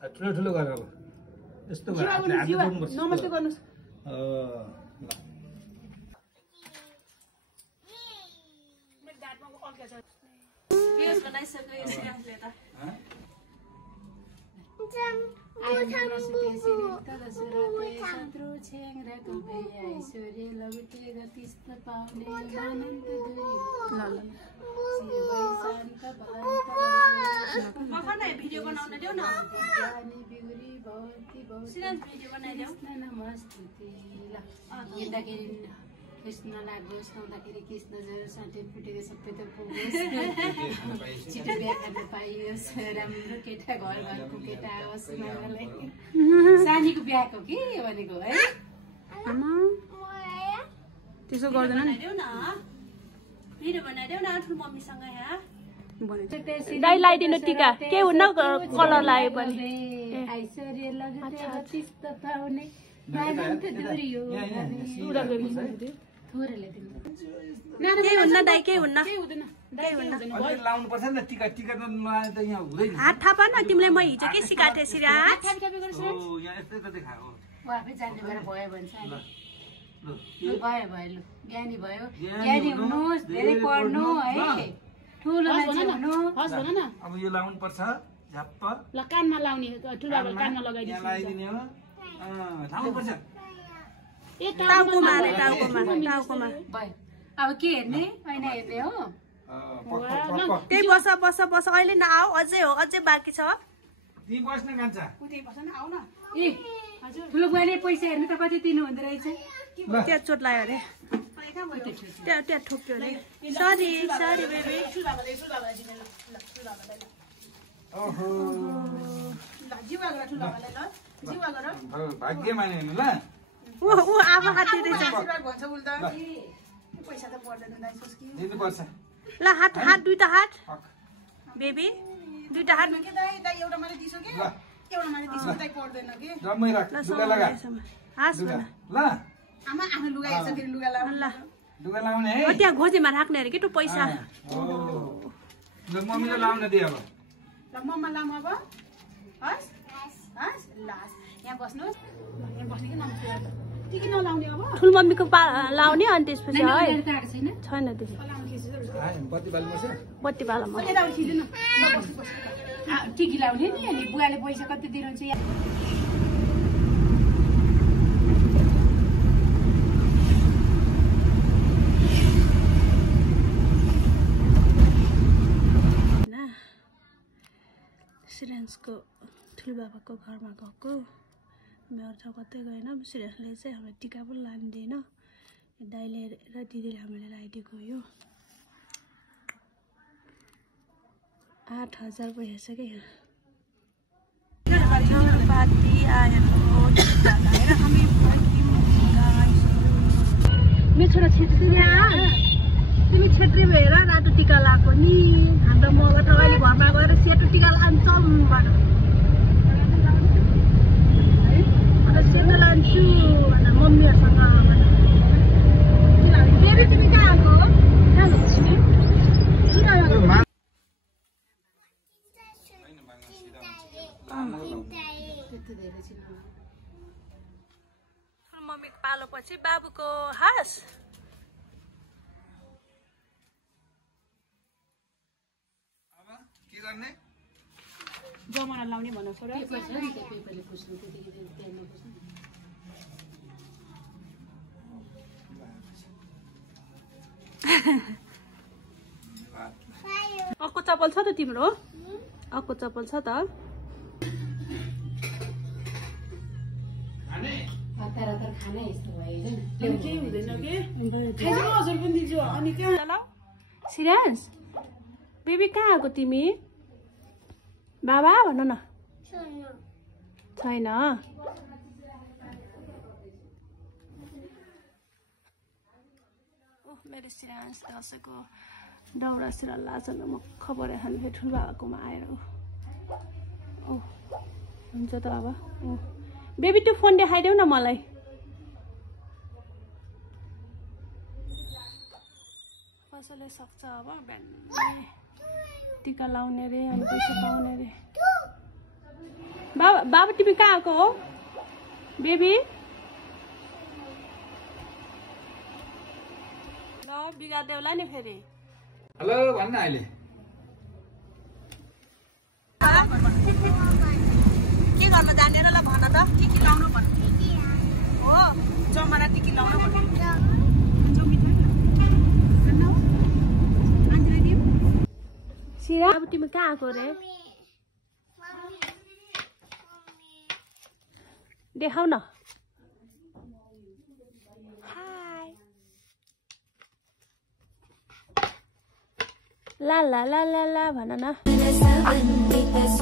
ठुलो ठुलो गरेर ल यस्तो नमस्ते गर्नुस् भिडियो बनाउन देऊ न भिडियो बनाइदेऊ कृष्ण लागोस् नहुँदाखेरि कृष्ण जरो साँटे फुटेको सबै त पुगोस् छिटो बिहा गर्न पाइयोस् राम्रो केटा घर घरको केटा आओस् सानीको बिहाको के भनेको है त्यसो गर्दैन नि भिडियो बनाइदेऊ न ठुलो मम्मीसँग यहाँ दाइ लगाइदिनु टिका के हुन्न कलर लाग्यो भने ऐश्वर्य लगते अतिस्त पाउने मानन्त दुरियो थोरले दिनु के हुन्न दाइ के हुन्न लाउनु पर्छ नि टिका टिका त मलाई त यहाँ हुँदैन हात थापा न तिमीलाई म हिजो के सिकाथे सिराज ओ यहाँ यस्तै त देखाओ वाफै जान्ने भएर भयो भन्छ नि भयो भयो लु ज्ञानी भयो ज्ञानी हुनुहोस् धेरै पढ्नु है ठुलो मान्छे हुनु हस् भन न अब यो लाउनु पर्छ झप्प ल कानमा लाउने ठुलो कानमा लगाइदिनु लगाइदिने हो लाउनु पर्छ ए टाउकोमा रे टाउकोमा भयो अब के हेर्ने ऐना हेर्ने हो त्यही बस अहिले नआऊ अझै हो अझै बाँकी छ तिमी बस्न कान्छ उतै बस न आउ न ए हजुर ठुलो बुवाले पैसा हेर्नु त कति दिनु हुँदै रहेछ त्यहाँ चोट लाग्यो अरे त्यहाँ ठोक्यो अरे सरी बेबी ओहो भाग्य माने ल ऊ आमा हात दिँदैछ दिनुपर्छ ल हात दुईटा हात बेबी दुईटा हात रमै राख लुगा लगा हास ल आमा आफ्नो लुगा हेर्छ फेरि लुगा लाउ ल लुगा लाउने है त्यहाँ घोजीमा राख्ने अरे कि तँ पैसा ल मम्मीले लाउन दे अब ल मम्मा लाम अब हस् हस् लास यहाँ बस्नुहोस् यहाँ बस्ने कि नमस्ते टिकी नलाउने अब ठुलो मम्मीको लाउने अनि त्यसपछि है छैन दिदी बत्ती बाल्नुपर्छ बत्ती बालमा टिकी लाउने नि अनि बुवाले पैसा कति दिनुहुन्छ सिरेन्सको ठुलोबाबाको घरमा गएको मेरो ठाउँ कतै गएन सिरेन्सले चाहिँ हाम्रो टिका पनि लानिदिएन दाइले र दिदीले हामीले लगाइदिएको यो 8000 भएछ क्या पार्टी मेरो छोरा छेत्री तिमी छेत्री भएर रातो टिका लगाएको नि हाम्रो मगा त अहिले घरमा गएर सेतो टिका लान्छौँ सेतो लान्छु भनेर मम्मीहरूसँग बेबी तिमी कहाँ आएको मम्मीको पालो पछि बाबुको हाँस जमाना लाउने भन्नु छोरा अर्को चप्पल छ त तिम्रो अर्को चप्पल छ त सिरियस बेबी कहाँ आएको तिमी बाबा भन न छैन मेरो सिरियस दसैँको दौरा सुरुवाल लाजन म खबर खानु फेरि ठुलो बाबाकोमा आएर ओ हुन्छ त अब बेबी त्यो फोन देखाइदेऊ न मलाई कसैले सक्छ अब बिहान टिका लाउने रे अनि पैसा पाउने रे बाबा तिमी कहाँ आएको हो बेबी ल बिगार्दै होला नि फेरि हेलो भन्न अहिले के गर्न जानेर ल भन त के लाउनु भन हो जमरा टिकी लाउनु भन सिरा अब तिमी कहाँ आएको रे देखाउ न हाय ला ला ला ला ला भन न